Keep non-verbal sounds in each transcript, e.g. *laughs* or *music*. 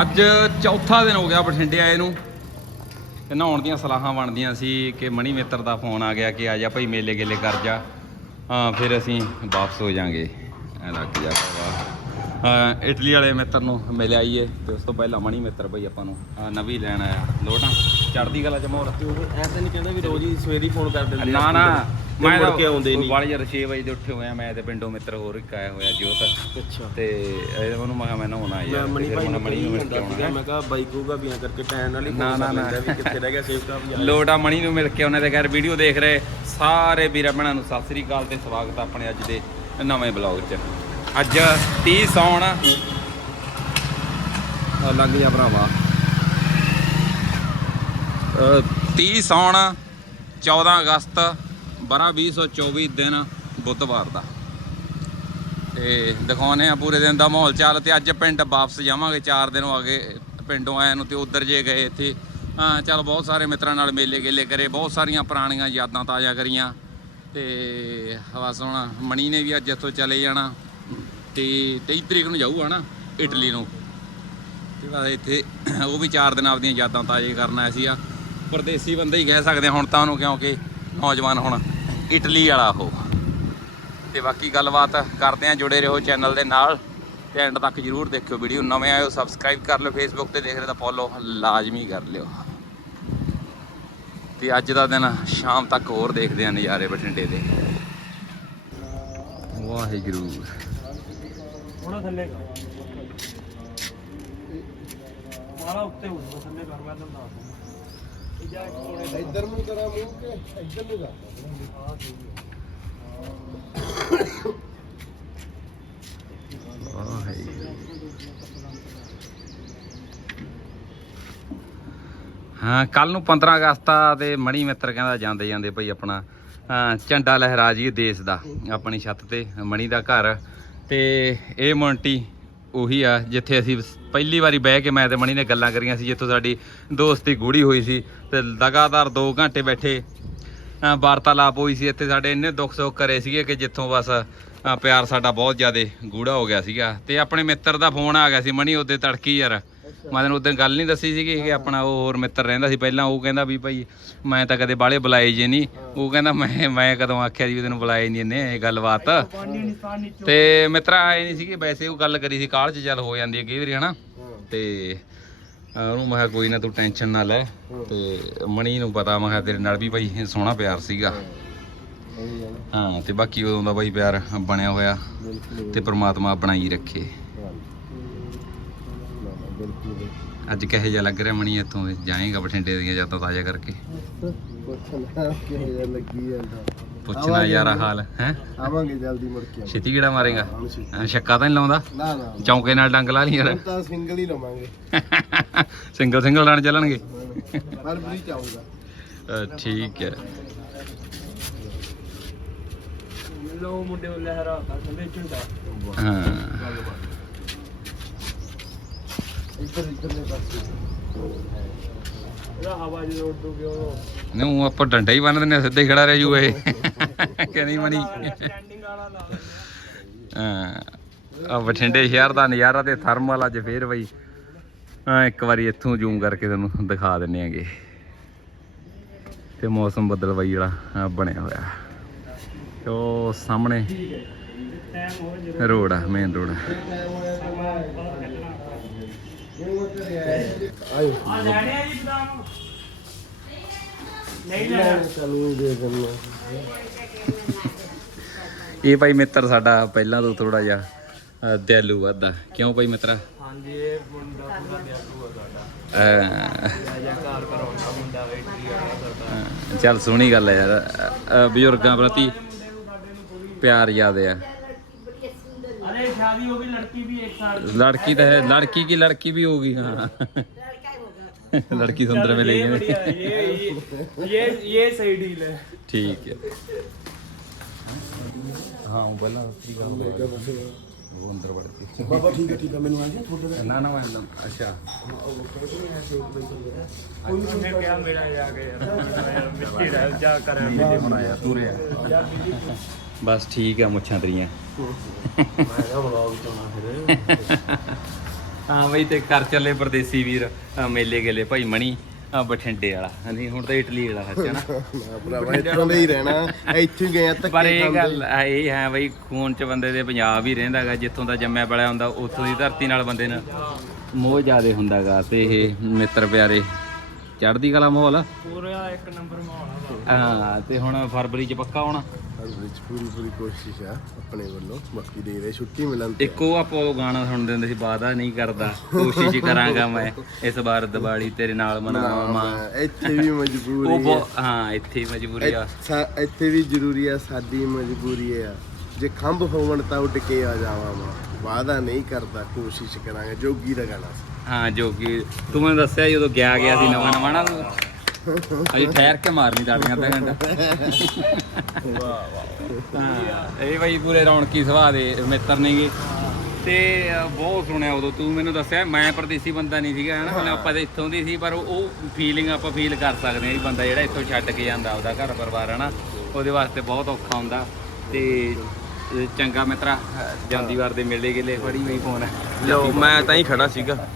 ਅੱਜ ਚੌਥਾ ਦਿਨ ਹੋ ਗਿਆ ਬਠਿੰਡੇ ਆਏ ਨੂੰ ਤੇ ਨਹਾਉਣ ਦੀਆਂ ਸਲਾਹਾਂ ਬਣਦੀਆਂ ਸੀ ਕਿ ਮਣੀ ਮਿੱਤਰ ਦਾ ਫੋਨ ਆ ਗਿਆ ਕਿ ਆ ਜਾ ਭਾਈ ਮੇਲੇ ਗੇਲੇ ਕਰ ਜਾ। ਹਾਂ ਫਿਰ ਅਸੀਂ ਵਾਪਸ ਹੋ ਜਾਾਂਗੇ। ਐ ਲੱਗ ਜਾ ਭਰਾਵਾ ਇਟਲੀ ਵਾਲੇ ਮਿੱਤਰ ਨੂੰ ਮਿਲ ਆਈਏ ਤੇ ਉਸ ਤੋਂ ਪਹਿਲਾਂ ਮਣੀ ਮਿੱਤਰ ਭਾਈ ਆਪਾਂ ਨੂੰ ਨਵੀਂ ਲੈਣ ਆਇਆ। ਲੋਟਾਂ ਚੜਦੀ ਗਲਾ ਚ ਮੋਰ ਐ ਤਾਂ ਨਹੀਂ ਕਹਿੰਦਾ ਵੀ ਰੋਜ਼ ਹੀ ਸਵੇਰੇ ਫੋਨ ਕਰ ਦਿੰਦੇ ਨਾ ਨਾ। ਮੈਂ ਮੁੜ ਕੇ ਆਉਂਦੇ ਨਹੀਂ। ਬਾਲੀ ਜਦ 6 ਵਜੇ ਦੇ ਉੱਠੇ ਹੋਏ ਆ ਮੈਂ ਤੇ ਪਿੰਡੋਂ ਮਿੱਤਰ ਹੋਰ ਇੱਕ ਆਇਆ ਹੋਇਆ ਜੋਤ। ਅੱਛਾ। ਤੇ ਇਹ ਉਹਨੂੰ ਮੈਂ ਕਿਹਾ ਮੈਂ ਨਹਾਉਣਾ ਮੈਂ ਯਾਰ ਮਣੀ ਭਾਈ ਨੂੰ ਮਣੀ ਨੂੰ ਮਿਲ ਕੇ ਆਉਣਾ। ਮੈਂ ਕਿਹਾ ਬਾਈ ਕਹੂਗਾ ਵੀ ਕਰਕੇ ਟਾਈਮ ਨਾਲ ਹੀ ਨਾ, ਨਾ, ਨਾ। ਵੀ ਕਿੱਥੇ ਰਹਿ ਗਿਆ ਸੇਵ ਕਾਪ ਯਾਰ ਲੋਟਾ ਮਣੀ ਨੂੰ ਮਿਲ ਕੇ ਉਹਨਾਂ ਦੇ ਘਰ ਵੀਡੀਓ ਦੇਖ ਰਹੇ ਸਾਰੇ ਵੀਰਾਂ ਭੈਣਾਂ ਨੂੰ। ਸਤਿ ਸ੍ਰੀ ਅਕਾਲ ਤੇ ਸਵਾਗਤ ਆ ਆਪਣੇ ਅੱਜ ਦੇ ਨਵੇਂ ਬਲੌਗ 'ਚ। ਅੱਜ 30 ਸੌਣ ਆ ਲੱਗ ਜਾ ਭਰਾਵਾ। ਅ, 30 ਸੌਣ 14 ਅਗਸਤ। ਬਰਾ 2024 ਦਿਨ ਬੁੱਧਵਾਰ ਦਾ। ਤੇ ਦਿਖਾਉਨੇ ਆ ਪੂਰੇ ਦਿਨ ਦਾ ਮਾਹੌਲ ਚਾਲ ਤੇ ਅੱਜ ਪਿੰਡ ਵਾਪਸ ਜਾਵਾਂਗੇ 4 ਦਿਨ ਹੋ ਗਏ ਪਿੰਡੋਂ ਆਏ ਨੂੰ ਤੇ ਉਧਰ ਜੇ ਗਏ ਇੱਥੇ। ਹਾਂ, ਚਲ ਬਹੁਤ ਸਾਰੇ ਮਿੱਤਰਾਂ ਨਾਲ ਮੇਲੇ ਗੇਲੇ ਕਰੇ, ਬਹੁਤ ਸਾਰੀਆਂ ਪੁਰਾਣੀਆਂ ਯਾਦਾਂ ਤਾਜ਼ਾ ਕਰੀਆਂ। ਤੇ ਬਸ ਹੁਣ ਮਣੀ ਨੇ ਵੀ ਅੱਜ ਇੱਥੋਂ ਚਲੇ ਜਾਣਾ। ਤੇ 23 ਤਰੀਕ ਨੂੰ ਜਾਊਗਾ ਨਾ, ਇਟਲੀ ਨੂੰ। ਤੇ ਬਸ ਇੱਥੇ ਉਹ ਵੀ 4 ਦਿਨ ਆਪਦੀਆਂ ਯਾਦਾਂ ਤਾਜ਼ੇ ਕਰਨ ਆਇਆ ਸੀਗਾ ਪਰਦੇਸੀ ਬੰਦੇ ਹੀ ਕਹਿ ਸਕਦੇ ਹਾਂ ਹੁਣ ਤਾਂ ਉਹਨੂੰ, ਕਿਉਂਕਿ ਨੌਜਵਾਨ ਹੁਣ ਇਟਲੀ ਵਾਲਾ ਉਹ। ਤੇ ਬਾਕੀ ਗੱਲਬਾਤ ਕਰਦੇ ਆ ਜੁੜੇ ਰਹੋ ਚੈਨਲ ਦੇ ਨਾਲ ਤੇ ਐਂਡ ਤੱਕ ਜਰੂਰ ਦੇਖਿਓ ਵੀਡੀਓ। ਨਵੇਂ ਆਇਓ, ਸਬਸਕ੍ਰਾਈਬ ਕਰ ਲਿਓ ਫੇਸਬੁੱਕ ਤੇ ਦੇਖ ਰਹੇ ਤਾਂ ਫੋਲੋ ਲਾਜ਼ਮੀ ਕਰ ਲਿਓ। ਤੇ ਅੱਜ ਦਾ ਦਿਨ ਸ਼ਾਮ ਤੱਕ ਹੋਰ ਦੇਖਦੇ ਆ ਨਜ਼ਾਰੇ ਬਠਿੰਡੇ ਦੇ। ਵਾਹਿਗੁਰੂ। ਥੋੜਾ ਥੱਲੇ ਮਾਰਾ ਉੱਤੇ ਹੋ ਥੱਲੇ ਕਰ, ਮੈਂ ਤੁਹਾਨੂੰ ਦੱਸ ਦਿੰਦਾ ਇਹ ਜਾ ਇੱਕ ਕੋਲੇ ਇੱਧਰ ਨੂੰ ਕਰਾਂ ਮੂੰਹ ਕੇ ਇੱਧਰ ਨੂੰ ਕਰ ਆ ਠੀਕ ਹਾਂ ਕੱਲ ਨੂੰ 15 ਅਗਸਤ ਆ ਤੇ ਮਣੀ ਮਿੱਤਰ ਕਹਿੰਦਾ ਜਾਂਦੇ ਜਾਂਦੇ ਭਈ ਆਪਣਾ ਝੰਡਾ ਲਹਿਰਾ ਜੀ ਦੇਸ਼ ਦਾ, ਆਪਣੀ ਛੱਤ ਤੇ ਮਣੀ ਦਾ ਘਰ। ਤੇ ਇਹ ਮੌਂਟੀ ਉਹੀ ਆ ਜਿੱਥੇ ਅਸੀਂ ਪਹਿਲੀ ਵਾਰੀ ਬਹਿ ਕੇ ਮੈਂ ਤੇ ਮਣੀ ਨੇ ਗੱਲਾਂ ਕਰੀਆਂ ਸੀ ਜਿੱਥੋਂ ਸਾਡੀ ਦੋਸਤੀ ਗੂੜੀ ਹੋਈ ਸੀ ਤੇ ਲਗਾਤਾਰ 2 ਘੰਟੇ ਬੈਠੇ ਅ, ਵਾਰਤਾਲਾਪ ਹੋਈ ਸੀ ਇੱਥੇ ਸਾਡੇ ਇੰਨੇ ਦੁੱਖ ਸੁੱਖ ਕਰੇ ਸੀਗੇ ਕਿ ਜਿੱਥੋਂ ਬਸ ਅ, ਪਿਆਰ ਸਾਡਾ ਬਹੁਤ ਜ਼ਿਆਦਾ ਗੂੜਾ ਹੋ ਗਿਆ ਸੀਗਾ। ਤੇ ਆਪਣੇ ਮਿੱਤਰ ਦਾ ਫੋਨ ਆ ਗਿਆ ਸੀ ਮਣੀ ਉਹਦੇ ਤੜਕੀ ਯਾਰ। ਮੈਂ ਤੈਨੂੰ ਉਦੋਂ ਗੱਲ ਨਹੀਂ ਦੱਸੀ ਸੀਗੀ ਕਿ ਆਪਣਾ ਉਹ ਹੋਰ ਮਿੱਤਰ ਰਹਿੰਦਾ ਸੀ, ਪਹਿਲਾਂ ਉਹ ਕਹਿੰਦਾ ਵੀ ਭਾਈ ਮੈਂ ਤਾਂ ਕਦੇ ਬਾਹਲੇ ਬੁਲਾਏ ਜੇ ਨਹੀਂ। ਉਹ ਕਹਿੰਦਾ ਮੈਂ ਮੈਂ ਕਦੋਂ ਆਖਿਆ ਜੀ ਵੀ ਤੈਨੂੰ ਬੁਲਾਏ ਨਹੀਂ ਇਹਨੇ, ਇਹ ਗੱਲਬਾਤ। ਤੇ ਮਿੱਤਰਾ ਆਏ ਨਹੀਂ ਸੀਗੇ, ਵੈਸੇ ਉਹ ਗੱਲ ਕਰੀ ਸੀ ਕਾਲ ਚ, ਚੱਲ ਹੋ ਜਾਂਦੀ ਹੈ ਕਈ ਵਾਰੀ, ਹਨਾ? ਤੇ ਉਹਨੂੰ ਮੈਂ ਕਿਹਾ ਕੋਈ ਨਾ ਤੂੰ ਟੈਨਸ਼ਨ ਨਾ ਲੈ। ਤੇ ਮਣੀ ਨੂੰ ਪਤਾ, ਮੈਂ ਕਿਹਾ ਤੇਰੇ ਨਾਲ ਵੀ ਭਾਈ ਸੋਹਣਾ ਪਿਆਰ ਸੀਗਾ। ਹਾਂ, ਤੇ ਬਾਕੀ ਉਦੋਂ ਦਾ ਬਾਈ ਪਿਆਰ ਬਣਿਆ ਹੋਇਆ। ਤੇ ਪ੍ਰਮਾਤਮਾ ਬਣਾਈ ਰੱਖੇ। ਬਿਲਕੁਲ ਅੱਜ ਕਿਹੋ ਜਿਹਾ ਲੱਗ ਰਿਹਾ ਮਣੀ ਇੱਥੋਂ? ਜਾਏਗਾ ਬਠਿੰਡੇ ਦੀਆਂ ਯਾਦਾਂ ਤਾਜ਼ਾ ਕਰਕੇ? ਪੁੱਛਣਾ ਕਿਹੋ ਲੱਗੀ ਜਾਂਦਾ। ਪੁੱਛਣਾ ਯਾਰ ਹਾਲ ਹੈ? ਆਵਾਂਗੇ ਜਲਦੀ ਮੁੜ ਕੇ ਛੇਤੀ ਕਿਹੜਾ ਮਾਰੇਗਾ? ਛੱਕਾ ਤਾਂ ਨਹੀਂ ਲਾਉਂਦਾ? ਨਾ ਨਾ ਚੌਂਕੇ ਨਾਲ ਡੰਗ ਲਾ ਲਈ ਯਾਰ ਤਾਂ ਸਿੰਗਲ ਹੀ ਲਵਾਂਗੇ। *laughs* ਸਿੰਗਲ ਸਿੰਗਲ ਰਨ ਚੱਲਣਗੇ? ਫਰਵਰੀ ਚ ਆਊਗਾ। ਅਹ ਠੀਕ ਹੈ। ਲੋ ਮੁੰਡੇ ਉਹ ਲਹਿਰਾ ਦਾ ਥੱਲੇ ਝੰਡਾ ਹਾਂ। ਇੱਧਰ ਪਾਸੇ। ਇਹਦਾ ਹਵਾ ਉਹ ਨੂੰ ਆਪਾਂ ਡੰਡਾ ਹੀ ਬੰਨ ਦਿੰਦੇ ਹਾਂ, ਸਿੱਧੇ ਹੀ ਖੜਾ ਰਹਿ ਜੂ ਇਹ। ਕਿ ਨਹੀਂ ਮਣੀ ਸਟੈਂਡਿੰਗ ਵਾਲਾ ਲਾ ਦਿੰਦੇ ਹਾਂ। ਆ ਬਠਿੰਡੇ ਸ਼ਹਿਰ ਦਾ ਨਜ਼ਾਰਾ ਤੇ ਥਰਮਲ ਅੱਜ ਫੇਰ ਬਈ। ਹਾਂ ਇੱਕ ਵਾਰੀ ਇੱਥੋਂ ਜ਼ੂਮ ਕਰਕੇ ਤੁਹਾਨੂੰ ਦਿਖਾ ਦਿੰਨੇ ਆਂਗੇ ਤੇ ਮੌਸਮ ਬਦਲਵਾਈ ਵਾਲਾ ਆਹ ਬਣਿਆ ਹੋਇਆ। ਤੇ ਉਹ ਸਾਹਮਣੇ ਟਾਈਮ ਰੋਡ ਆ ਮੇਨ ਰੋਡ। ਆਇਓ। ਆ ਲੈਣੇ ਆ ਜੀ ਬਦਾਮ ਨਹੀਂ ਲੈਣਾ ਚਲੋ ਦੇ ਦਿੰਨਾ ਇਹ ਭਾਈ ਮਿੱਤਰ ਸਾਡਾ ਪਹਿਲਾਂ ਤੋਂ ਥੋੜਾ ਜਿਹਾ ਦਿਆਲੂ ਵੱਧਾ ਕਿਉਂ ਭਾਈ ਮਿੱਤਰਾ? ਹਾਂਜੀ ਇਹ ਮੁੰਡਾ ਪੂਰਾ ਦਿਆਲੂ ਆ ਚੱਲ ਸੋਹਣੀ ਗੱਲ ਹੈ ਯਾਰ। ਬਜ਼ੁਰਗਾਂ ਪ੍ਰਤੀ ਪਿਆਰ ਯਾਦ ਆ। शादी होगी लड़की भी एक साल लड़की तो है लड़की की लड़की भी होगी हाँ लड़की सुंदर ये मिलेगी बढ़िया है, ये ये ये ये सही डील है ठीक है हाँ वो बोला वो अंदर बढ़ती ਬਾਬਾ ਠੀਕ ਹੈ ਠੀਕ ਹੈ ਮੈਨੂੰ ਆ ਜੀ ਤੁਹਾਡਾ ना ना मैं अच्छा मैं क्या मेरा जाके यार मिट्टी रह जा कर बनाया तुरे ਬਸ ਠੀਕ ਆ ਮੁੱਛਾਂ ਤੇਰੀਆਂ। ਮੈਂ ਬਈ ਤੇ ਕਰ ਚੱਲੇ ਪਰਦੇਸੀ ਵੀਰ ਮੇਲੇ ਗੇਲੇ ਭਾਈ ਮਣੀ ਅ, ਬਠਿੰਡੇ ਵਾਲਾ। ਨਹੀਂ ਹੁਣ ਤਾਂ ਇਟਲੀ ਵਾਲਾ ਸੱਚ ਨਾ। ਭਰਾਵਾ ਇੱਥੋਂ ਦੇ ਹੀ ਰਹਿਣਾ ਇੱਥੇ ਹੀ ਗਿਆ ਪਰ ਇਹ ਗੱਲ ਇਹ ਹੈ ਬਈ ਖੂਨ ਚ ਬੰਦੇ ਦੇ ਪੰਜਾਬ ਹੀ ਰਹਿੰਦਾਗਾ ਜਿੱਥੋਂ ਦਾ ਜੰਮਿਆ ਪਲਿਆ ਹੁੰਦਾ ਉੱਥੋਂ ਦੀ ਧਰਤੀ ਨਾਲ ਬੰਦੇ ਨਾਲ। ਮੋਹ ਜ਼ਿਆਦੇ ਹੁੰਦਾਗਾ ਤੇ ਇਹ ਮਿੱਤਰ ਪਿਆਰੇ ਚੜ੍ਹਦੀ ਕਲਾ ਮਾਹੌਲ ਪੂਰਾ ਇੱਕ ਨੰਬਰ ਮਾਹੌਲ ਆ। ਹਾਂ ਤੇ ਹੁਣ ਫਰਵਰੀ ਚ ਪੱਕਾ ਹੋਣਾ। ਹਰ ਵਿੱਚ ਪੂਰੀ ਪੂਰੀ ਕੋਸ਼ਿਸ਼ ਆ ਆਪਣੇ ਵੱਲੋਂ ਬਾਕੀ ਦੇ ਰਹੇ ਛੁੱਟੀ ਮਿਲਣ ਤੇ ਇੱਕੋ ਆਪਾਂ ਉਹ ਗਾਣਾ ਸੁਣਦੇ ਹੁੰਦੇ ਸੀ ਵਾਦਾ ਨਹੀਂ ਕਰਦਾ ਕੋਸ਼ਿਸ਼ ਕਰਾਂਗਾ ਮੈਂ ਇਸ ਵਾਰ ਦੀਵਾਲੀ ਤੇਰੇ ਨਾਲ ਮਨਾਵਾਂ। ਮੈਂ ਇੱਥੇ ਵੀ ਉਹ ਮਜਬੂਰੀ ਹੈ। ਬਹੁ- ਹਾਂ ਇੱਥੇ ਹੀ ਮਜਬੂਰੀ ਆ। ਸਾ- ਇੱਥੇ ਵੀ ਜ਼ਰੂਰੀ ਆ ਸਾਡੀ ਮਜਬੂਰੀ ਆ। ਜੇ ਖੰਭ ਹੋਵਣ ਤਾਂ ਉੱਡ ਕੇ ਆ ਜਾਵਾਂ ਮੈਂ। ਵਾਦਾ ਨਹੀਂ ਕਰਦਾ ਕੋਸ਼ਿਸ਼ ਕਰਾਂਗੇ ਜੋਗੀ ਦਾ ਗਾਣਾ। ਸੀ। ਹਾਂ ਜੋ ਕਿ ਤੂੰ ਮੈਨੂੰ ਦੱਸਿਆ ਜਦੋਂ ਗਿਆ ਗਿਆ ਸੀ ਨਵਾਂ ਨਵਾਂ ਨਾ ਤੂੰ। ਅਜੇ ਠਹਿਰ ਕੇ ਮਾਰਨੀ ਤਾੜੀਆਂ ਤਾਂ ਘੰਟਾ ਵਾਹ ਇਹ ਬਈ ਪੂਰੇ ਰੌਣਕੀ ਸੁਭਾਅ ਦੇ ਮਿੱਤਰ ਨੇਗੇ। ਤੇ ਅ, ਬਹੁਤ ਸੁਣਿਆ ਉਦੋਂ। ਤੂੰ ਮੈਨੂੰ ਦੱਸਿਆ ਮੈਂ ਪਰਦੇਸੀ ਬੰਦਾ ਨਹੀਂ ਸੀਗਾ ਹਨਾ? ਹੁਣ ਆਪਾਂ ਤਾਂ ਇੱਥੋਂ ਦੀ ਸੀ ਪਰ ਉਹ ਫੀਲਿੰਗ ਆਪਾਂ ਫੀਲ ਕਰ ਸਕਦੇ ਹਾਂ ਵੀ ਬੰਦਾ ਜਿਹੜਾ ਇੱਥੋਂ ਛੱਡ ਕੇ ਜਾਂਦਾ ਆਪਦਾ ਘਰ ਪਰਿਵਾਰ ਹਨਾ? ਉਹਦੇ ਵਾਸਤੇ ਬਹੁਤ ਔਖਾ ਹੁੰਦਾ। ਤੇ ਅ, ਚੰਗਾ ਮਿੱਤਰਾ ਅ, ਜਾਂਦੀ ਵਾਰ ਦੇ ਮੇਲੇ ਗੇਲੇ। ਫੜੀ ਮੇਰੀ ਫੋਨ। ਲੋ ਮੈਂ ਤਾਂ ਹੀ ਖੜਾ ਸੀਗਾ।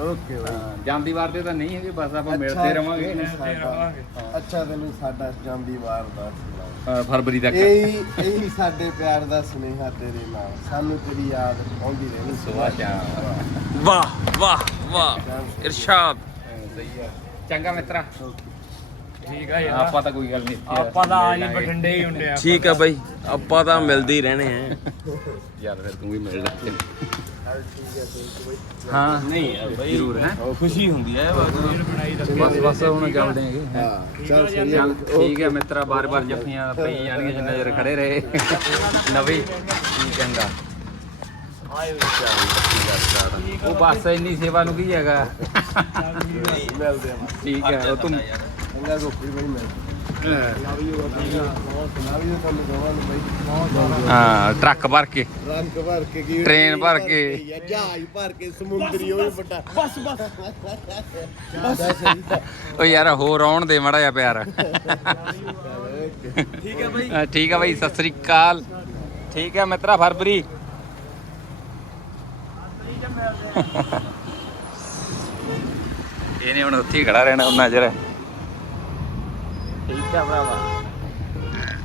ਓਕੇ ਬਾਈ ਜਾਂਦੀ ਵਾਰ ਦੇ ਤਾਂ ਨਹੀਂ ਹੈਗੇ ਬਸ ਆਪਾਂ ਮਿਲਦੇ ਰਵਾਂਗੇ। ਸਾਡਾ- ਅੱਛਾ ਤੈਨੂੰ ਸਾਡਾ ਜਾਂਦੀ ਵਾਰ ਦਾ ਸੁਣਾ ਅ, ਫਰਵਰੀ ਤੱਕ। ਇਹੀ ਇਹੀ ਸਾਡੇ ਪਿਆਰ ਦਾ ਸੁਨੇਹਾ ਤੇਰੇ ਨਾਲ। ਸਾਨੂੰ ਤੇਰੀ ਯਾਦ ਆਉਂਦੀ ਰਹਿਣੀ ਸੁਬਾਹ ਸ਼ਾਮ ਵਾਹ ਵਾਹ ਵਾਹ। ਇਰਸ਼ਾਦ। ਸਹੀ ਆ। ਚੰਗਾ ਮਿੱਤਰਾ। ਠੀਕ ਆ ਯਾਰ। ਆਪਾਂ ਤਾਂ ਕੋਈ ਗੱਲ ਨਹੀਂ ਆਪਾਂ ਤਾਂ ਆ ਜੀ ਬਠਿੰਡੇ ਹੀ ਹੁੰਦੇ ਆ। ਠੀਕ ਆ ਬਾਈ ਆਪਾਂ ਤਾਂ ਮਿਲਦੇ ਹੀ ਰਹਿਣੇ ਆ। ਯਾਰ ਫਿਰ ਤੂੰ ਵੀ ਮਿਲ ਲੈ ਹੈ। ਠੀਕ ਬਾਈ ਨਹੀਂ ਜ਼ਰੂਰ ਹੈ। ਖੁਸ਼ੀ ਹੁੰਦੀ ਹੈ ਬਸ। ਬਸ ਹੁਣ ਚੱਲਦੇ ਹੈਗੇ। ਹਾਂ ਚੱਲ ਠੀਕ ਹੈ। ਮਿੱਤਰਾ ਬਾਰ-ਬਾਰ ਜੱਫੀਆਂ ਪਈ ਜਾਣਗੀਆਂ ਜਿੰਨਾ ਚਿਰ ਖੜੇ ਰਹੇ। ਨਵੀਂ ਠੀਕ ਚੰਗਾ। ਉਹ ਬਸ ਇੰਨੀ ਸੇਵਾ ਨੂੰ ਕੀ ਹੈਗਾ? ਮਿਲਦੇ ਆ ਠੀਕ ਹੈ ਉਹ ਤੂੰ ਚੰਗਾ ਗੋਪੀ ਬਾਈ ਮੈਂ। ਲਾਵੀ ਹਾਂ ਟਰੱਕ ਭਰ ਕੇ। ਰੰਗ ਭਰ ਕੇ ਕੀ ਟ੍ਰੇਨ ਭਰ ਕੇ। ਜਾਂ ਜਹਾਜ਼ ਭਰ ਕੇ ਸਮੁੰਦਰੀ ਉਹ ਵੀ ਵੱਡਾ। ਬਸ ਬਸ। ਬਸ। ਸਹੀ ਓ ਯਾਰ ਹੋਰ ਆਉਣ ਦੇ ਮੜਾ ਜਿਹਾ ਪਿਆਰ। ਠੀਕ ਹੈ ਬਾਈ। ਠੀਕ ਸਤਿ ਸ੍ਰੀ ਅਕਾਲ। ਠੀਕ ਹੈ ਮਿੱਤਰਾ ਫਰਵਰੀ। ਇਹਨੇ ਹੁਣ ਉੱਥੇ ਖੜਾ ਰਹਿਣਾ ਉਹਨਾਂ ਚਿਰ ਠੀਕ ਆ ਭਰਾਵਾ।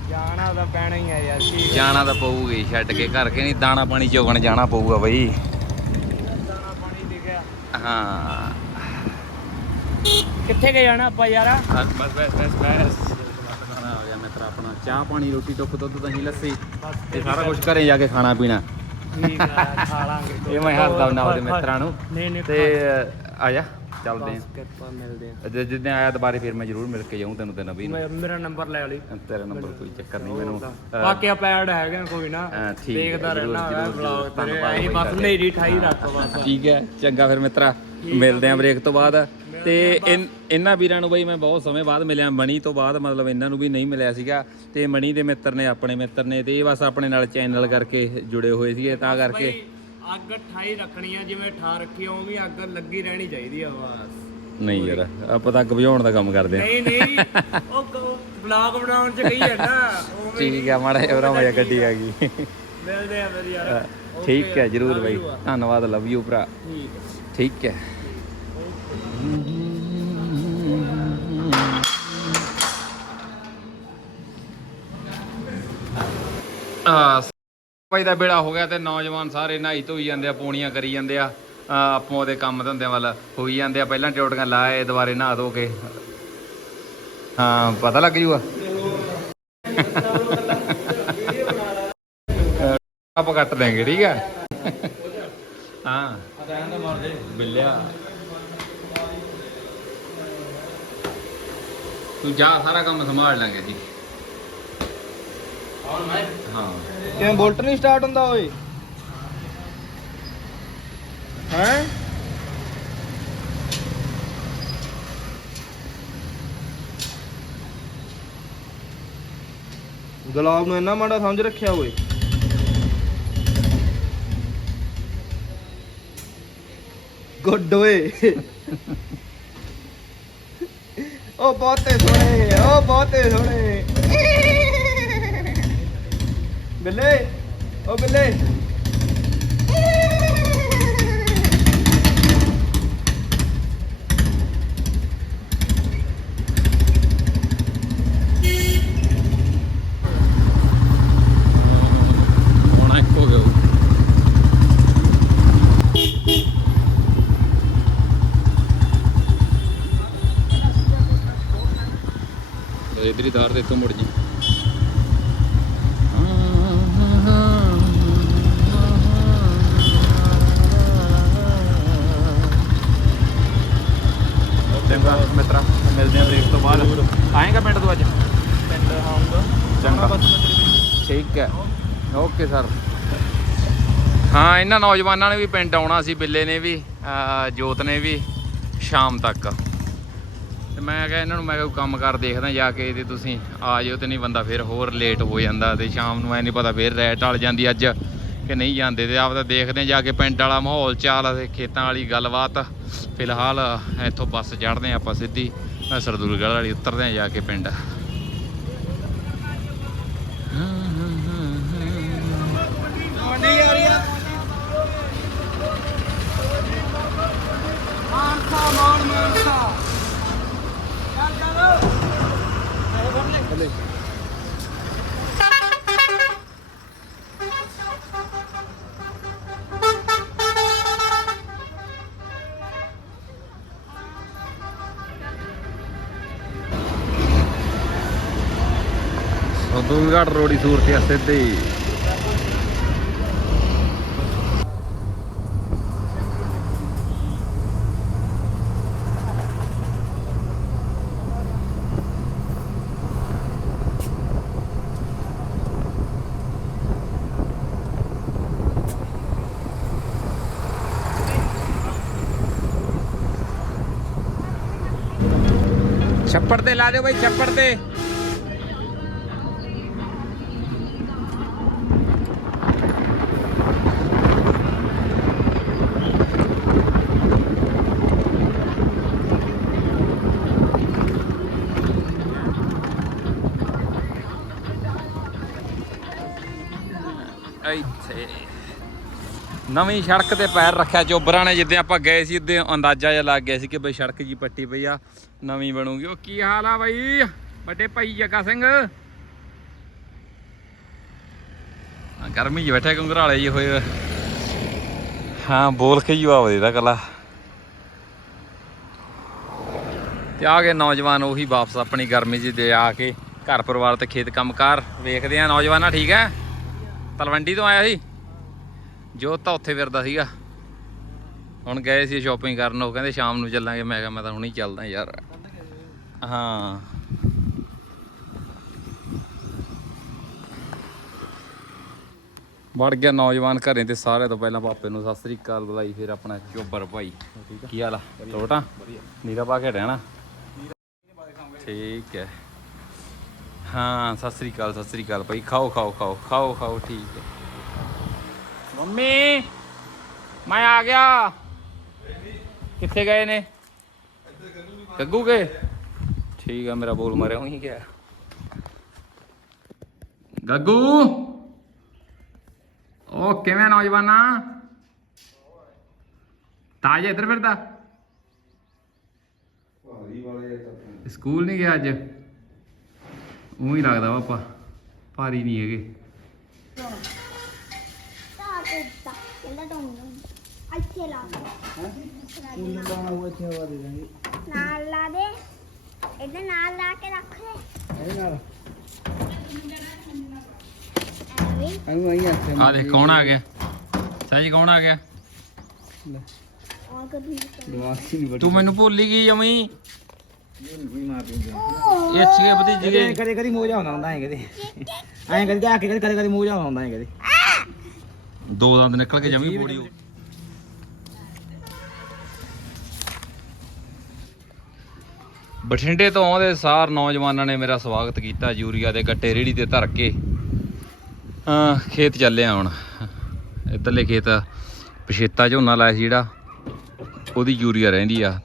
ਜਾਣਾ ਤਾਂ ਪੈਣਾ ਹੀ ਆ ਯਾਰ ਕੀ ਜਾਣਾ ਤਾਂ ਪਊਗਾ ਹੀ ਛੱਡ ਕੇ ਘਰ ਕੇ ਨਹੀਂ ਦਾਣਾ ਪਾਣੀ ਚੋਗਣ ਜਾਣਾ ਪਊਗਾ ਬਈ। ਦਾਣਾ ਪਾਣੀ ਦਿਖਿਆ ਹਾਂ। ਕਿੱਥੇ ਗਏ ਜਾਣਾ ਆਪਾਂ ਯਾਰ? ਬਸ ਬਸ ਬਸ ਬਸ। ਆਪਣਾ ਚਾਹ ਪਾਣੀ ਰੋਟੀ ਟੁੱਕ ਦੁੱਧ ਦਹੀਂ ਲੱਸੀ। ਇਹ ਸਾਰਾ ਕੁਝ ਘਰੇ ਜਾ ਕੇ ਖਾਣਾ ਪੀਣਾ। ਠੀਕ ਆ ਖਾ ਲਾਂਗੇ। ਇਹ ਮੈਂ ਹੱਸਦਾ ਹੁੰਦਾ ਉਹਦੇ ਮਿੱਤਰਾਂ ਨੂੰ। ਨਹੀਂ ਨਹੀਂ ਤੇ ਆ ਜਾ। ਚੱਲਦੇ ਬਸ ਕਿਰਪਾ ਮਿਲਦੇ ਆ ਜਿ- ਜਿੱਦਾਂ ਆਇਆ ਦੁਬਾਰੇ ਫਿਰ ਮੈਂ ਜ਼ਰੂਰ ਮਿਲ ਕੇ ਜਾਊਂ ਤੈਨੂੰ ਤੇ ਨਵੀਂ ਨੂੰ ਮੈਂ- ਮੇਰਾ ਨੰਬਰ ਲੈ ਲਈ ਤੇਰਾ ਨੰਬਰ ਕੋਈ ਚੱਕਰ ਨਹੀਂ ਮੈਨੂੰ ਅਹ, ਬਾਕੀ ਆ ਪੈਡ ਹੈਗੇ ਕੋਈ ਨਾ। ਹਾਂ, ਠੀਕ ਹੈ, ਦੇਖਦਾ ਜ਼ਰੂਰ, ਰਹਿਣਾ ਜ਼ਰੂਰ, ਹੈ ਵਲੌਗ ਜ਼ਰੂਰ, ਤੇਰੇ। ਧੰਨਵਾਦ ਆਈ ਬਾਈ ਬਸ ਤੁਹਾਡਾ। ਨੇਰੀ ਠਾਈ ਰੱਖ ਬਸ। ਠੀਕ ਹੈ ਚੰਗਾ ਫਿਰ ਮਿੱਤਰਾ। ਮਿਲਦੇ ਆਂ ਬ੍ਰੇਕ ਤੋਂ ਬਾਅਦ। ਤੇ ਇਨ- ਇਹਨਾਂ ਵੀਰਾਂ ਨੂੰ ਬਈ ਮੈਂ ਬਹੁਤ ਸਮੇਂ ਬਾਅਦ ਮਿਲਿਆ ਮਣੀ ਤੋਂ ਬਾਅਦ ਮਤਲਬ ਇਹਨਾਂ ਨੂੰ ਵੀ ਨਹੀਂ ਮਿਲਿਆ ਸੀਗਾ। ਤੇ ਮਣੀ ਦੇ ਮਿੱਤਰ ਨੇ ਆਪਣੇ ਮਿੱਤਰ ਨੇ ਤੇ ਇਹ ਬਸ ਆਪਣੇ ਨਾਲ ਚੈਨਲ ਕਰਕੇ ਜੁੜੇ ਹੋਏ ਸੀਗੇ ਤਾਂ ਕਰਕੇ ਅੱਗ ਠਾਈ ਰੱਖਣੀ ਆ ਜਿਵੇਂ ਠਾ ਰੱਖੀ ਆ ਉਵੇਂ ਅੱਗ ਲੱਗੀ ਰਹਿਣੀ ਚਾਹੀਦੀ ਆ ਬਸ। ਨਹੀਂ ਯਾਰ ਆਪਾਂ ਤਾਂ ਅੱਗ ਬੁਝਾਉਣ ਦਾ ਕੰਮ ਕਰਦੇ ਆ। ਨਹੀਂ ਨਹੀਂ ਉਹ ਬਲੌਗ ਬਣਾਉਣ ਚ ਕਹੀ ਜਾਂਦਾ *laughs* ਉਵੇਂ ਠੀਕ ਆ ਮਾੜਾ ਜਿਹਾ ਭਰਾ ਮਜ਼ਾ ਗੱਡੀ ਆ ਗਈ। ਮਿਲਦੇ ਆ ਫਿਰ ਯਾਰ। ਠੀਕ ਹੈ ਜਰੂਰ ਬਈ। ਧੰਨਵਾਦ ਲਵ ਯੂ ਭਰਾ। ਠੀਕ ਹੈ ਠੀਕ ਹੈ ਆ ਭਾਈ ਦਾ ਬੇੜਾ ਹੋ ਗਿਆ ਤੇ ਨੌਜਵਾਨ ਸਾਰੇ ਨਹਾਈ ਧੋਈ ਜਾਂਦੇ ਆ, ਪੂਣੀਆਂ ਕਰੀ ਜਾਂਦੇ ਆ ਆਪੋ ਉਹਦੇ ਕੰਮ ਧੰਦਿਆਂ ਵੱਲ ਹੋਈ ਜਾਂਦੇ ਆ। ਪਹਿਲਾਂ ਟੋਟੀਆਂ ਲਾਏ, ਦੁਬਾਰੇ ਨਹਾ ਧੋ ਕੇ। ਹਾਂ, ਪਤਾ ਲੱਗ ਜੂਗਾ। ਆਪਾਂ ਕੱਟ ਦੇਂਗੇ ਠੀਕ ਹੈ ਹਾਂ। ਬਿੱਲਿਆ। ਤੂੰ ਜਾ, ਸਾਰਾ ਕੰਮ ਸੰਭਾਲ ਲਾਂਗੇ ਜੀ। ਹਾਂ ਕਿਵੇਂ ਬੋਲਟ ਨਹੀਂ ਸਟਾਰਟ ਹੁੰਦਾ ਓਏ? ਹੈ? ਗੁਲਾਬ ਨੂੰ ਇੰਨਾ ਮਾੜਾ ਸਮਝ ਰੱਖਿਆ ਓਏ। ਗੁੱਡ ਓਏ। ਉਹ ਬਹੁਤੇ ਸੋਹਣੇ ਉਹ ਬਹੁਤੇ ਸੋਹਣੇ। ਬਿੱਲੇ ਓ ਬਿੱਲੇ। ਇਧਰ ਹੀ ਧਾਰ ਦੇ ਤੋਂ ਮੁੜ ਜੀ। ਮਿੱਤਰਾ ਮਿਲਦੇ ਆਂ ਬ੍ਰੇਕ ਤੋਂ ਬਾਅਦ। ਆਏਗਾ ਪਿੰਡ ਤੋਂ ਅੱਜ? ਪਿੰਡ ਆਉਂਗਾ। ਚੰਗਾ। ਠੀਕ ਹੈ। Okay sir. ਹਾਂ ਇਹਨਾਂ ਨੌਜਵਾਨਾਂ ਨੇ ਵੀ ਪਿੰਡ ਆਉਣਾ ਸੀ ਬਿੱਲੇ ਨੇ ਵੀ ਅਹ ਜੋਤ ਨੇ ਵੀ ਸ਼ਾਮ ਤੱਕ। ਤੇ ਮੈਂ ਕਿਹਾ ਇਹਨਾਂ ਨੂੰ ਮੈਂ ਕੋਈ ਕੰਮ ਕਰ ਦੇਖਦਾ ਜਾ ਕੇ ਤੇ ਤੁਸੀਂ ਆ ਜਿਓ ਤੇ ਨਹੀਂ ਬੰਦਾ ਫਿਰ ਹੋਰ ਲੇਟ ਹੋ ਜਾਂਦਾ ਤੇ ਸ਼ਾਮ ਨੂੰ ਐ ਨਹੀਂ ਪਤਾ ਫਿਰ ਰੈਟ ਟਲ ਜਾਂਦੀ ਅੱਜ। ਕਿ ਨਹੀਂ ਜਾਂਦੇ ਤੇ ਆਪਦਾ ਦੇਖਦੇ ਜਾ ਕੇ ਪਿੰਡ ਵਾਲਾ ਮਾਹੌਲ ਚਾਲ ਤੇ ਖੇਤਾਂ ਵਾਲੀ ਗੱਲਬਾਤ। ਫਿਲਹਾਲ ਇੱਥੋਂ ਬੱਸ ਚੜ੍ਹਦੇ ਹਾਂ ਆਪਾਂ ਸਿੱਧੀ ਸਰਦੂਲਗੜ੍ਹ ਵਾਲੀ ਉਤਰਦੇ ਹਾਂ ਜਾ ਕੇ ਪਿੰਡ। ਸਰਦੂਲਗੜ੍ਹ ਰੋੜੀ ਸੂਰਤ ਆ ਸਿੱਧੀ। ਛੱਪੜ ਤੇ ਲਾ ਦਿਓ ਬਾਈ ਛੱਪੜ ਤੇ। ਇੱਥੇ। ਨਵੀਂ ਸੜਕ ਤੇ ਪੈਰ ਰੱਖਿਆ ਚੋਬਰਾਂ ਨੇ ਜਿੱਦਾਂ ਆਪਾਂ ਗਏ ਸੀ, ਉਦੋਂ ਅੰਦਾਜ਼ਾ ਜਿਹਾ ਲੱਗ ਗਿਆ ਸੀ ਕਿ ਬਈ ਸੜਕ ਜੀ ਪੱਟੀ ਪਈ ਆ, ਨਵੀਂ ਬਣੂਗੀ। ਉਹ ਕੀ ਹਾਲ ਆ ਬਾਈ? ਵੱਡੇ ਭਾਈ ਜੱਗਾ ਸਿੰਘ। ਗਰਮੀ 'ਚ ਬੈਠੇ ਕੰਗਰਾਲੇ ਜੀ ਹੋਏ ਹੋਏ। ਹਾਂ, ਬੋਲ ਕੇ ਹੀ ਜਵਾਬ ਦੇਦਾ ਕੱਲਾ। ਤੇ ਆ ਗਏ ਨੌਜਵਾਨ, ਉਹੀ ਵਾਪਸ ਆਪਣੀ ਗਰਮੀ 'ਚ ਦੇ ਆ ਕੇ ਘਰ ਪਰਿਵਾਰ ਤੇ ਖੇਤ ਕੰਮਕਾਰ ਵੇਖਦੇ ਆ। ਨੌਜਵਾਨਾਂ ਠੀਕ ਹੈ? ਤਲਵੰਡੀ ਤੋਂ ਆਇਆ ਸੀ? ਜੋ ਤਾਂ ਉੱਥੇ ਫਿਰਦਾ ਸੀਗਾ। ਹੁਣ ਗਏ ਸੀ ਸ਼ਾਪਿੰਗ ਕਰਨ, ਉਹ ਕਹਿੰਦੇ ਸ਼ਾਮ ਨੂੰ ਚੱਲਾਂਗੇ। ਮੈਂ ਕਿਹਾ, ਮੈਂ ਤਾਂ ਹੁਣੇ ਚੱਲਦਾ ਯਾਰ। ਹਾਂ। ਵੜ ਗਿਆ ਨੌਜਵਾਨ ਘਰੇ ਤੇ ਸਾਰਿਆਂ ਤੋਂ ਪਹਿਲਾਂ ਪਾਪੇ ਨੂੰ ਸਤਿ ਸ੍ਰੀ ਅਕਾਲ ਬੁਲਾਈ, ਫਿਰ ਆਪਣਾ ਚੋਬਰ ਭਾਈ। ਕੀ ਹਾਲ ਆ? ਛੋਟਾ ਨੀਰਾ ਪਾ ਕੇ ਰਹਿਣਾ? ਠੀਕ ਹੈ। ਹਾਂ ਸਤਿ ਸ੍ਰੀ ਅਕਾਲ ਸਤਿ ਸ੍ਰੀ ਅਕਾਲ ਭਾਈ। ਖਾਓ ਖਾਓ ਖਾਓ ਖਾਓ ਖਾਓ ਠੀਕ ਹੈ। ਮੰਮੀ ਮੈਂ ਆ ਗਿਆ। ਕਿੱਥੇ ਗਏ ਨੇ? ਗੱਗੂ ਗਏ? ਠੀਕ ਆ ਮੇਰਾ ਬੋਲ ਮਾਰਿਆ ਉਹੀ ਗਿਆ। ਗੱਗੂ! ਉਹ ਕਿਵੇਂ ਨੌਜਵਾਨਾ? ਤਾਜ ਇੱਧਰ ਫਿਰਦਾ। ਸਕੂਲ ਨਹੀਂ ਗਿਆ ਅੱਜ? ਉਹ ਹੀ ਲੱਗਦਾ ਪਾਪਾ ਭਾਰੀ ਨਹੀਂ ਹੈਗੇ। ਤਾਂ ਕੁੱਤਾ ਕਹਿੰਦਾ ਡੋਂਗ ਇੱਥੇ ਲਾ ਨਾਲ ਲਾ ਦੇ ਇਹਦੇ ਨਾਲ ਲਾ ਕੇ ਰੱਖ ਲੈ ਇਹ ਨਾਲ ਐਵੇਂ ਅਨੂ ਆਈ ਆਖੇ ਆ ਦੇਖ ਕੌਣ ਆ ਗਿਆ? ਸਾਜੀ ਕੌਣ ਆ ਗਿਆ? ਆ ਕਦੀ ਤੂੰ ਮੈਨੂੰ ਭੁੱਲ ਹੀ ਗਈ ਜਮੀ ਇਹ ਅੱਛੇ ਭਤੀਜੇ ਕਦੇ ਕਦੇ ਮੋਜਾ ਹੁੰਦਾ ਹੁੰਦਾ ਹੈ ਕਦੇ। ਐਂ ਕਦੇ ਆ ਕੇ ਕਦੇ ਕਦੇ ਕਦੇ ਮੋਜਾ ਹੁੰਦਾ ਹੈ ਕਦੇ। ਦੋ ਦੰਦ ਨਿਕਲ ਕੇ ਜਮੀ ਪੂੜੀ ਹੋ। ਬਠਿੰਡੇ ਤੋਂ ਆਉਂਦੇ ਸਾਰ ਨੌਜਵਾਨਾਂ ਨੇ ਮੇਰਾ ਸਵਾਗਤ ਕੀਤਾ ਯੂਰੀਆ ਦੇ ਗੱਟੇ ਰੇੜੀ ਤੇ ਧਰ ਕੇ। ਅਹ ਖੇਤ ਚੱਲੇ ਆ ਹੁਣ। ਇੱਧਰਲੇ ਖੇਤ ਪਛੇਤਾ ਝੋਨਾ ਲਾਇਆ ਸੀ ਜਿਹੜਾ। ਉਹਦੀ ਯੂਰੀਆ ਰਹਿੰਦੀ ਆ।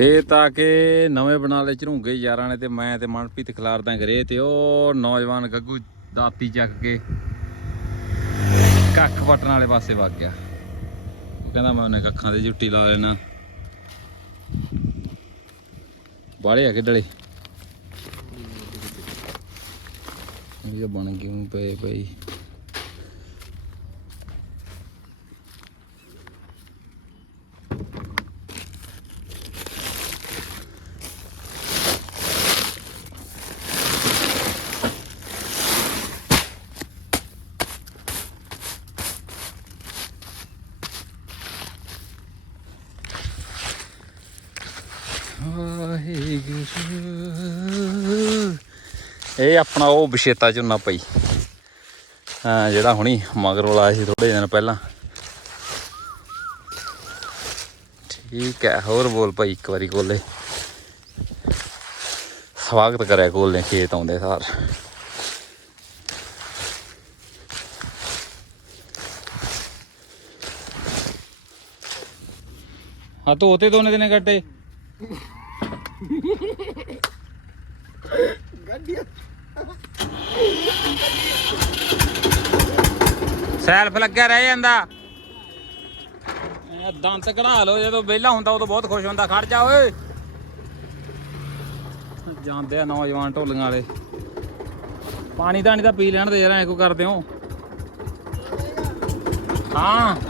ਖੇਤ ਆ ਕੇ ਨਵੇਂ ਬਣਾ ਲਏ, ਝਰੂੰਗੇ ਯਾਰਾਂ ਨੇ ਤੇ ਮੈਂ ਤੇ ਮਨਪ੍ਰੀਤ ਖਿਲਾਰਦਾ ਘਰੇ ਤੇ ਉਹ ਨੌਜਵਾਨ ਗੱਗੂ ਦਾਤੀ ਚੱਕ ਕੇ ਕੱਖ ਪੱਟਣ ਵਾਲੇ ਪਾਸੇ ਵਗ ਗਿਆ। ਉਹ ਕਹਿੰਦਾ ਮੈਂ ਉਹਨੇ ਕੱਖਾਂ ਤੇ ਜੁੱਟੀ ਲਾ ਲੈਣਾ। ਬਾੜੇ ਆ ਕਿਡਲੇ ਇਹ ਬਣ ਕਿਉਂ ਪਏ ਪਈ ਇਹ ਆਪਣਾ ਉਹ ਵਿਸ਼ੇਤਾ ਝੋਨਾ ਪਈ। ਹਾਂ, ਜਿਹੜਾ ਹੁਣੀ ਮਗਰੋਂ ਲਾਇਆ ਸੀ ਥੋੜੇ ਦਿਨ ਪਹਿਲਾਂ। ਠੀਕ ਹੈ, ਹੋਰ ਬੋਲ ਭਾਈ ਇੱਕ ਵਾਰੀ ਕੋਲੇ। ਸਵਾਗਤ ਕਰਿਆ ਕੋਲੇ ਖੇਤ ਆਉਂਦੇ ਸਾਰ। ਹਾਂ ਧੋਤੇ ਦੋਨੇ ਦਿਨੇ ਕੱਟੇ। ਸੈਲਫ ਲੱਗਿਆ ਰਹਿ ਜਾਂਦਾ। ਦੰਦ ਕਢਾ ਲਓ, ਜਦੋਂ ਵਿਹਲਾ ਹੁੰਦਾ, ਉਦੋਂ ਬਹੁਤ ਖੁਸ਼ ਹੁੰਦਾ। ਖੜ ਜਾ ਓਏ। ਜਾਂਦੇ ਆ ਨੌਜਵਾਨ ਢੋਲੀਆਂ ਵਾਲੇ। ਪਾਣੀ ਤਾਂ ਨਹੀਂ ਤਾਂ ਪੀ ਲੈਣ ਦੇ ਯਾਰ, ਐ ਕੋ ਕਰਦੇ ਹੋ? ਹਾਂ।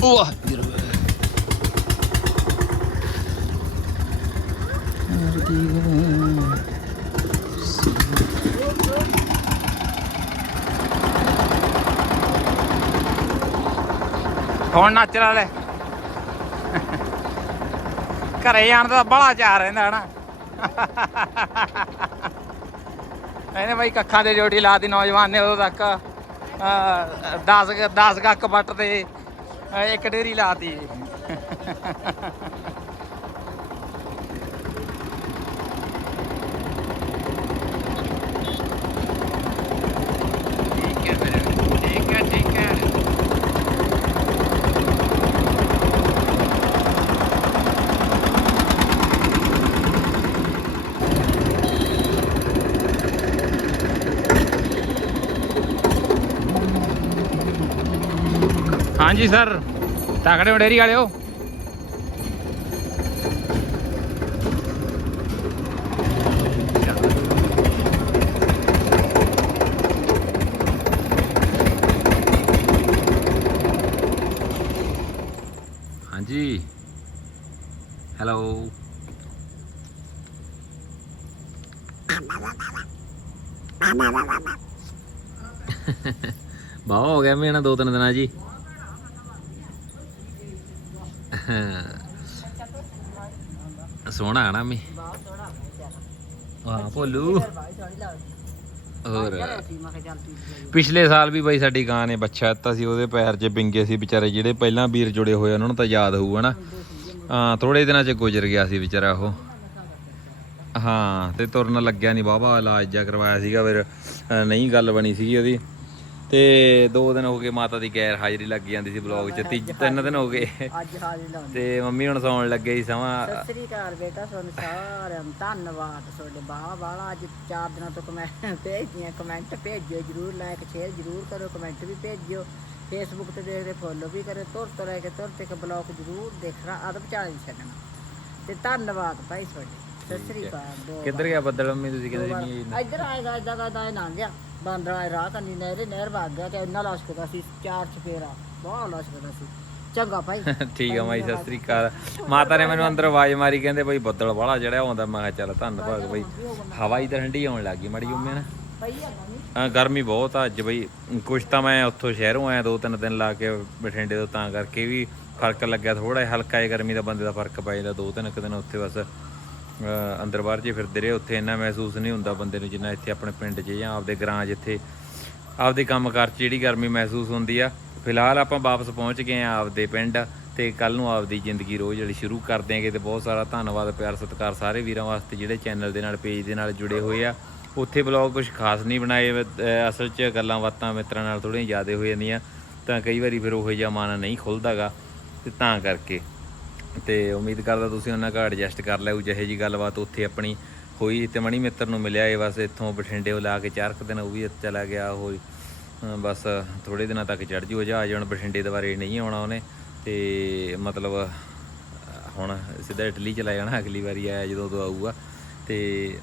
ਵਾਹ ਹੁਣ ਨੱਚ ਲਾ ਲੈ। ਘਰੇ ਜਾਣ ਦਾ ਬੜਾ ਚਾਹ ਰਹਿੰਦਾ ਹਨਾ ਇਹਨੇ ਬਾਈ ਕੱਖਾਂ ਦੇ ਡਿਊਟੀ ਲਾਤੀ ਨੌਜਵਾਨ ਨੇ ਉਦੋਂ ਤੱਕ। 10 10 ਕੱਕ ਵੱਟ ਤੇ ਇੱਕ ਡੇਰੀ ਲਾਤੀ ਠੀਕ ਹੈ ਫਿਰ ਠੀਕ ਹੈ ਠੀਕ ਹੈ ਹਾਂਜੀ, ਸਰ। ਤਕੜੇ ਵਡੇਰੀ ਵਾਲਿਓ। ਹਾਂਜੀ। ਹੈਲੋ ਬਾਹ ਹੋ ਗਿਆ ਮਹੀਨਾ ਦੋ ਤਿੰਨ ਦਿਨਾਂ ਜੀ। ਸੋਹਣਾ ਆਣਾ ਮੀ ਵਾਹ, ਭੋਲੂ। ਹੋਰ। ਪਿਛਲੇ ਸਾਲ ਵੀ ਬਾਈ ਸਾਡੀ ਗਾਂ ਨੇ ਬੱਚਾ ਦਿੱਤਾ ਸੀ, ਉਹਦੇ ਪੈਰ 'ਚ ਬਿੰਗੇ ਸੀ ਵਿਚਾਰੇ, ਜਿਹੜੇ ਪਹਿਲਾਂ ਵੀਰ ਜੁੜੇ ਹੋਏ ਉਹਨਾਂ ਨੂੰ ਤਾਂ ਯਾਦ ਹੋਊ ਹਨਾ ਹਾਂ ਥੋੜੇ ਦਿਨਾਂ 'ਚ ਗੁਜ਼ਰ ਗਿਆ ਸੀ ਵਿਚਾਰਾ ਉਹ। ਹਾਂ, ਤੇ ਤੁਰਨ ਲੱਗਿਆ ਨਹੀਂ ਬਾਬਾ ਇਲਾਜ ਜਾ ਕਰਵਾਇਆ ਸੀਗਾ, ਫਿਰ ਨਹੀਂ ਗੱਲ ਬਣੀ ਸੀਗੀ ਉਹਦੀ। ਤੇ ਦੋ ਦਿਨ ਹੋ ਗਏ ਮਾਤਾ ਦੀ ਗੈਰ ਹਾਜ਼ਰੀ ਲੱਗ ਜਾਂਦੀ ਸੀ ਬਲੌਗ 'ਚ ਤਿੰਨ ਦਿਨ ਹੋ ਗਏ। ਅੱਜ ਹਾਜ਼ਰੀ ਲਾਉਂਦੇ ਤੇ ਮੰਮੀ ਹੁਣ ਸੌਣ ਲੱਗੇ ਸੀ ਸਮਾਂ। ਸਤਿ ਸ੍ਰੀ ਅਕਾਲ ਬੇਟਾ ਤੁਹਾਨੂੰ ਸਾਰਿਆਂ ਨੂੰ ਧੰਨਵਾਦ। ਤੁਹਾਡੇ ਬਾਹ ਵਾਲਾ ਅੱਜ ਚਾਰ ਦਿਨਾਂ ਤੋਂ ਕਮੈਂਟ ਭੇਜਦੀਆਂ। ਕਮੈਂਟ ਭੇਜਿਓ ਜਰੂਰ ਲਾਈਕ ਸ਼ੇਅਰ ਜਰੂਰ ਕਰੋ ਕਮੈਂਟ ਵੀ ਭੇਜਿਓ। ਫੇਸਬੁੱਕ ਤੇ ਦੇਖਦੇ ਫੋਲੋ ਵੀ ਕਰਿਓ ਤੁਰ ਤੁਰ ਕੇ ਤੁਰ ਤੇ ਇੱਕ ਬਲੌਗ ਜਰੂਰ ਦੇਖਣਾ ਅਦਬ ਚਾਲੀ ਛੱਡਣਾ। ਤੇ ਧੰਨਵਾਦ ਭਾਈ ਤੁਹਾਡੇ। ਸਤਿ ਸ੍ਰੀ ਅਕਾਲ। ਦੋ ਕਿੱਧਰ ਗਿਆ ਬੱਦਲ ਮੰਮੀ? ਤੁਸੀਂ ਕਹਿੰਦੇ। ਨਹੀਂ ਇੱਧਰ ਆਏਗਾ ਇਦਾਂ ਦਾ ਲੰਘ ਗਿਆ ਬਾਂਦਰਾ ਰਾਹ ਕੰਨੀ ਨਹਿਰੇ ਨਹਿਰ ਵਗ ਗਿਆ ਤੇ ਇੰਨਾ ਲਸ਼ਕਦਾ ਸੀ ਚਾਰ ਚਫੇਰਾ ਬਹੁਤ ਲਸ਼ਕਦਾ ਸੀ। ਚੰਗਾ ਭਾਈ। *laughs* ਠੀਕ ਆ ਮਾਈ ਸਤਿ ਸ੍ਰੀ ਅਕਾਲ। ਮਾਤਾ ਨੇ ਮੈਨੂੰ ਅੰਦਰ ਆਵਾਜ਼ ਮਾਰੀ ਕਹਿੰਦੇ ਬਈ ਬੱਦਲ ਵਾਲਾ ਜਿਹੜਾ ਆਉਂਦਾ ਮੈਂ ਕਿਹਾ ਚੱਲ ਧੰਨ ਭਾਗ ਬਈ ਹਵਾ ਹੀ ਤਾਂ ਠੰਡੀ ਆਉਣ ਲੱਗੀ ਮਾੜੀ ਉਮੇ ਨਾ ਆ ਗਰਮੀ। ਬਹੁਤ ਆ ਅੱਜ ਬਈ ਕੁਛ ਤਾਂ ਮੈਂ ਉੱਥੋਂ ਸ਼ਹਿਰੋਂ ਆਇਆ ਦੋ ਤਿੰਨ ਦਿਨ ਲਾ ਕੇ ਬਠਿੰਡੇ ਤੋਂ ਤਾਂ ਕਰਕੇ ਵੀ ਫ਼ਰਕ ਲੱਗਿਆ ਥੋੜਾ ਹਲਕਾ ਜਿਹਾ ਗਰਮੀ ਦਾ ਬੰਦੇ ਦਾ ਫ਼ਰਕ ਪੈ ਜਾਂਦਾ ਦੋ ਤਿੰਨ ਕੁ ਦਿਨ ਉੱਥੇ ਬਸ ਅੰਦਰ ਬਾਹਰ ਜੇ ਫਿਰਦੇ ਰਹੇ, ਉੱਥੇ ਇੰਨਾ ਮਹਿਸੂਸ ਨਹੀਂ ਹੁੰਦਾ ਬੰਦੇ ਨੂੰ ਜਿੰਨਾ ਇੱਥੇ ਆਪਣੇ ਪਿੰਡ 'ਚ ਜਾਂ ਆਪਦੇ ਗਰਾਂ ਜਿੱਥੇ ਆਪਦੇ ਕੰਮਕਾਰ 'ਚ ਜਿਹੜੀ ਗਰਮੀ ਮਹਿਸੂਸ ਹੁੰਦੀ ਆ। ਫਿਲਹਾਲ ਆਪਾਂ ਵਾਪਸ ਪਹੁੰਚ ਗਏ ਆ ਆਪਦੇ ਪਿੰਡ ਤੇ ਕੱਲ ਨੂੰ ਆਪਦੀ ਜ਼ਿੰਦਗੀ ਰੋਜ਼ ਜਿਹੜੀ ਸ਼ੁਰੂ ਕਰ ਦਿਆਂਗੇ ਤੇ ਬਹੁਤ ਸਾਰਾ ਧੰਨਵਾਦ, ਪਿਆਰ, ਸਤਿਕਾਰ ਸਾਰੇ ਵੀਰਾਂ ਵਾਸਤੇ ਜਿਹੜੇ ਚੈਨਲ ਦੇ ਨਾਲ, ਪੇਜ ਦੇ ਨਾਲ ਜੁੜੇ ਹੋਏ ਆ। ਉੱਥੇ ਬਲੌਗ ਕੁਝ ਖਾਸ ਨਹੀਂ ਬਣਾਏ ਅਸਲ 'ਚ ਗੱਲਾਂ ਬਾਤਾਂ ਮਿੱਤਰਾਂ ਨਾਲ ਥੋੜ੍ਹੀਆਂ ਜ਼ਿਆਦਾ ਹੋ ਜਾਂਦੀਆਂ ਤਾਂ ਕਈ ਵਾਰੀ ਫਿਰ ਉਹ ਜਿਹਾ ਮਨ ਨਹੀਂ ਖੁੱਲਦਾਗਾ ਤੇ ਤਾਂ ਕਰਕੇ। ਤੇ ਉਮੀਦ ਕਰਦਾ ਤੁਸੀਂ ਉਹਨਾਂ ਨਾਲ ਐਡਜਸਟ ਕਰ ਲਿਓ ਜਿਹੇ ਜੀ ਗੱਲਬਾਤ ਉੱਥੇ ਆਪਣੀ ਹੋਈ ਤੇ ਮਣੀ ਮਿੱਤਰ ਨੂੰ ਮਿਲਿਆ ਏ ਬਸ ਇੱਥੋਂ ਬਠਿੰਡੇ ਉਹ ਲਾ ਕੇ ਚਾਰ ਕੁ ਦਿਨ ਉਹ ਵੀ ਚਲਾ ਗਿਆ ਉਹ ਬਸ ਥੋੜੇ ਦਿਨਾਂ ਤੱਕ ਚੜ ਜੂ ਜਹਾਜ਼, ਹੁਣ ਬਠਿੰਡੇ ਦੁਬਾਰੇ ਨਹੀਂ ਆਉਣਾ ਉਹਨੇ ਤੇ ਮਤਲਬ ਹੁਣ ਸਿੱਧਾ ਇਟਲੀ ਚਲਾ ਜਾਣਾ, ਅਗਲੀ ਵਾਰੀ ਆਇਆ ਜਦੋਂ ਉਦੋਂ ਆਊਗਾ। ਤੇ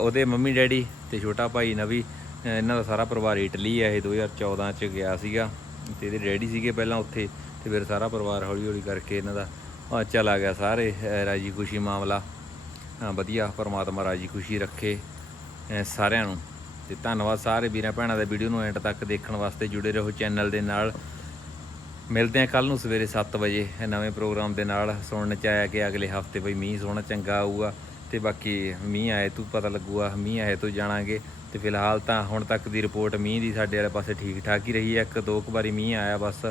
ਉਹਦੇ ਮੰਮੀ ਡੈਡੀ ਤੇ ਛੋਟਾ ਭਾਈ ਨਵੀ, ਅਹ ਇਹਨਾਂ ਦਾ ਸਾਰਾ ਪਰਿਵਾਰ ਇਟਲੀ ਆ, ਇਹ 2014 ਚ ਗਿਆ ਸੀਗਾ ਤੇ ਇਹਦੇ ਡੈਡੀ ਸੀਗੇ ਪਹਿਲਾਂ ਉੱਥੇ ਤੇ ਫਿਰ ਸਾਰਾ ਪਰਿਵਾਰ ਹੌਲੀ ਹੌਲੀ ਕਰਕੇ ਇਹਨਾਂ ਦਾ ਚਲਾ ਗਿਆ ਸਾਰੇ ਰਾਜੀ ਖੁਸ਼ੀ ਮਾਮਲਾ। ਵਧੀਆ, ਪਰਮਾਤਮਾ ਰਾਜੀ ਖੁਸ਼ੀ ਰੱਖੇ ਸਾਰਿਆਂ ਨੂੰ। ਤੇ ਧੰਨਵਾਦ ਸਾਰੇ ਵੀਰਾਂ ਭੈਣਾਂ ਦੇ ਵੀਡੀਓ ਨੂੰ ਐਂਡ ਤੱਕ ਦੇਖਣ ਵਾਸਤੇ ਜੁੜੇ ਰਹੋ ਚੈਨਲ ਦੇ ਨਾਲ। ਮਿਲਦੇ ਆ ਕੱਲ ਨੂੰ ਸਵੇਰੇ 7 ਵਜੇ ਨਵੇਂ ਪ੍ਰੋਗਰਾਮ ਦੇ ਨਾਲ। ਸੁਣਨ ਚ ਆਇਆ ਕਿ ਅਗਲੇ ਹਫ਼ਤੇ ਬਈ ਮੀਂਹ ਸੋਹਣਾ ਚੰਗਾ ਆਊਗਾ, ਤੇ ਬਾਕੀ ਮੀਂਹ ਆਏ ਤੂੰ ਪਤਾ ਲੱਗੂਗਾ, ਮੀਂਹ ਆਏ ਤੋਂ ਜਾਣਾਂਗੇ। ਤੇ ਫਿਲਹਾਲ ਤਾਂ ਹੁਣ ਤੱਕ ਦੀ ਰਿਪੋਰਟ ਮੀਂਹ ਦੀ ਸਾਡੇ ਵਾਲੇ ਪਾਸੇ ਠੀਕ ਠਾਕ ਹੀ ਰਹੀ ਹੈ। ਇੱਕ ਦੋ ਕੁ ਵਾਰੀ ਮੀਂਹ ਆਇਆ ਬਸ।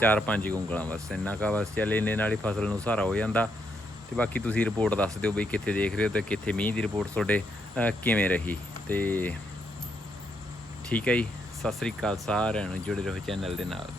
ਚਾਰ ਪੰਜ ਗੁੰਗਲਾਂ ਬਸ ਇੰਨਾ ਕਾ ਬਸ ਚੱਲ ਇੰਨੇ ਨਾਲ ਹੀ ਫਸਲ ਨੂੰ ਸਹਾਰਾ ਹੋ ਜਾਂਦਾ। ਤੇ ਬਾਕੀ ਤੁਸੀਂ ਰਿਪੋਰਟ ਦੱਸ ਦਿਓ ਬਈ ਕਿੱਥੇ ਦੇਖ ਰਹੇ ਹੋ ਤੇ ਕਿੱਥੇ ਮੀਂਹ ਦੀ ਰਿਪੋਰਟ ਤੁਹਾਡੇ ਕਿਵੇਂ ਰਹੀ। ਤੇ ਠੀਕ ਹੈ ਜੀ। ਸਤਿ ਸ੍ਰੀ ਅਕਾਲ ਸਾਰਿਆਂ ਨੂੰ, ਜੁੜੇ ਰਹੋ ਚੈਨਲ ਦੇ ਨਾਲ।